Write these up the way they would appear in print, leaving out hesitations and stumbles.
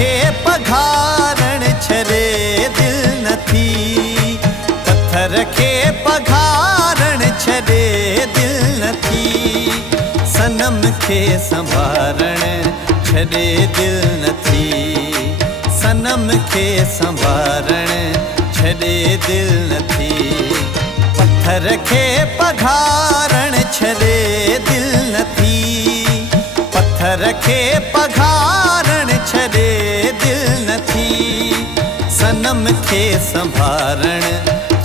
खे पघारण छॾे दिल नथी, पत्थर खे पघारण छॾे दिल नथी, सनम खे संभारण छॾे दिल नथी, सनम खे संभारण छॾे दिल नथी, पत्थर खे पघारण छॾे दिल नथी, पत्थर खे पघारण छॾे दिल नथी, सनम खे संभारण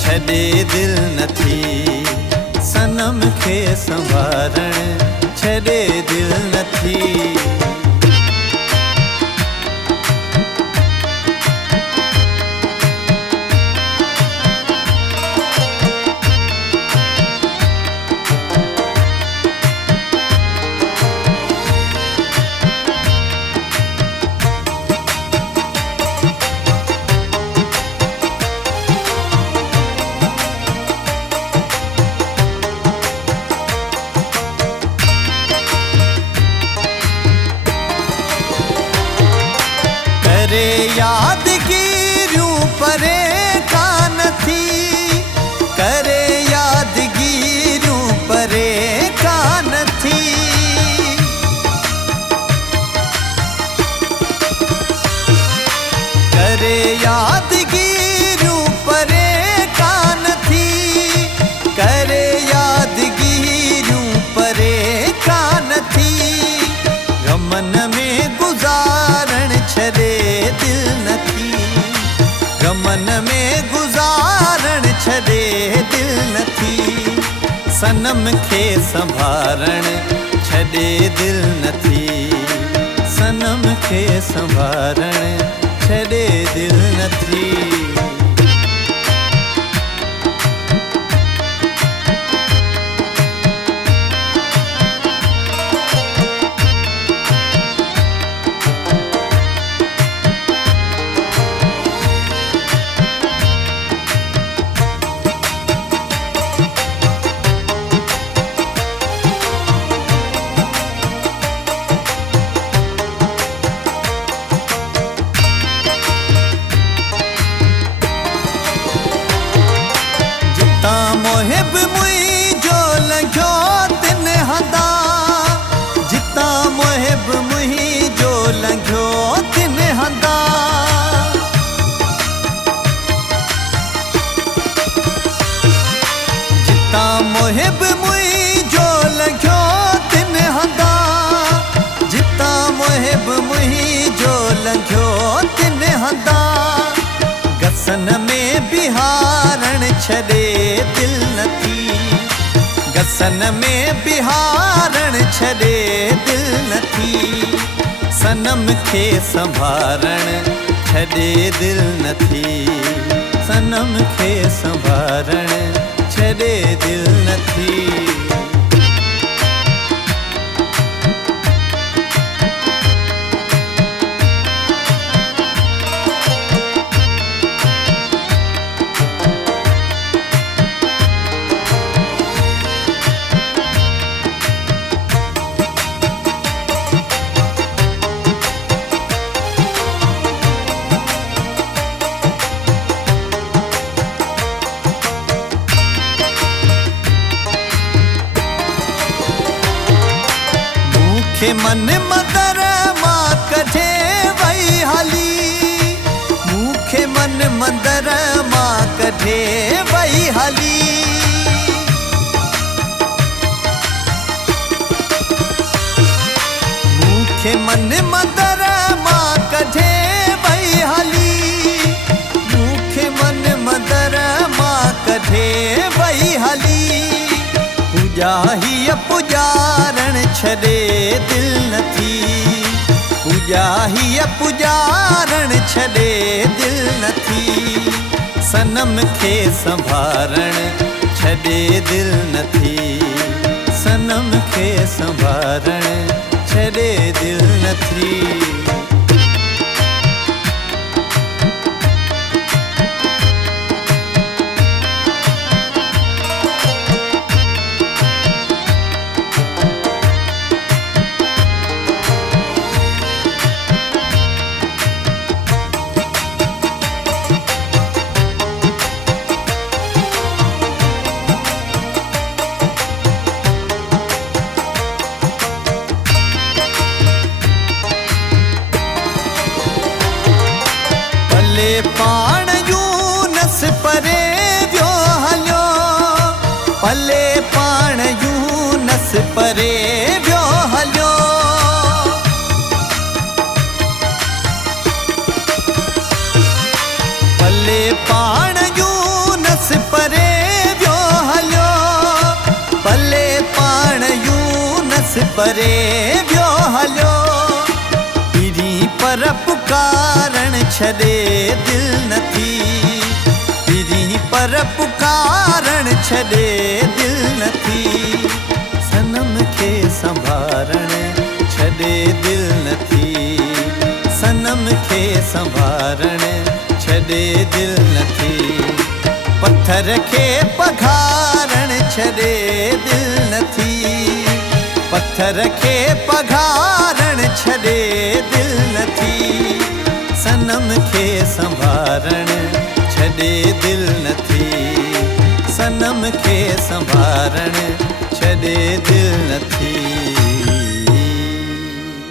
छॾे दिल नथी, सनम खे संभारण छॾे दिल नथी। करे यादगिरियूं परे कान थी, करे यादगिरियूं परे कान थी, करे यादगिरियूं परे कान थी, करे यादगिरियूं परे कान थी, गमन में गुज़ारण छॾे दिल नथी, गमन में गुज़ारण छॾे दिल नथी, सनम खे संभारण छॾे दिल नथी, सनम खे संभारण छॾे दिल नथी। मोहिब मुंहिंजो लॻियो तिन हंधा, जितां मोहिब मुंहिंजो लॻियो तिन हंधा, जितां मोहिब मुंहिंजो लॻियो तिन हंधा, जितां मोहिब मुंहिंजो लॻियो तिन हंधा, गसन में बिहारण छॾे दिल नथी, गसन में बिहारण छॾे दिल नथी, सनम खे संभारण छॾे दिल नथी, सनम खे संभारण छॾे दिल नथी। मूंखे मन मंदर मां कढे वई हली, मूंखे मन मंदर मां कढे वई हली, मूंखे मन मंदर मां कढे वई हली, मूंखे मन मंदर मां कढे वई हली, पूॼा हीअ पुॼारण छॾे दिल नथी, पूॼा हीअ पुॼारण छॾे दिल नथी, सनम खे संभारण छॾे दिल नथी, सनम खे संभारण छॾे दिल नथी। पले पाण यूनस परे वियो हलियो। पले पाण यूनस परे वियो हलियो। पले पाण यूनस परे वियो हलियो। पीरी पर पुकारण छॾे दिल नथी। पीरी पर पुकारण छॾे दिल नथी। सनम खे संभारण छॾे दिल नथी। सनम खे संभारण छॾे दिल नथी। पत्थर खे पघारण छॾे दिल नथी। पत्थर खे पघारण छॾे दिल नथी। सनम खे संभारण छॾे दिल नथी। सनम खे संभारण छॾे दिल नथी।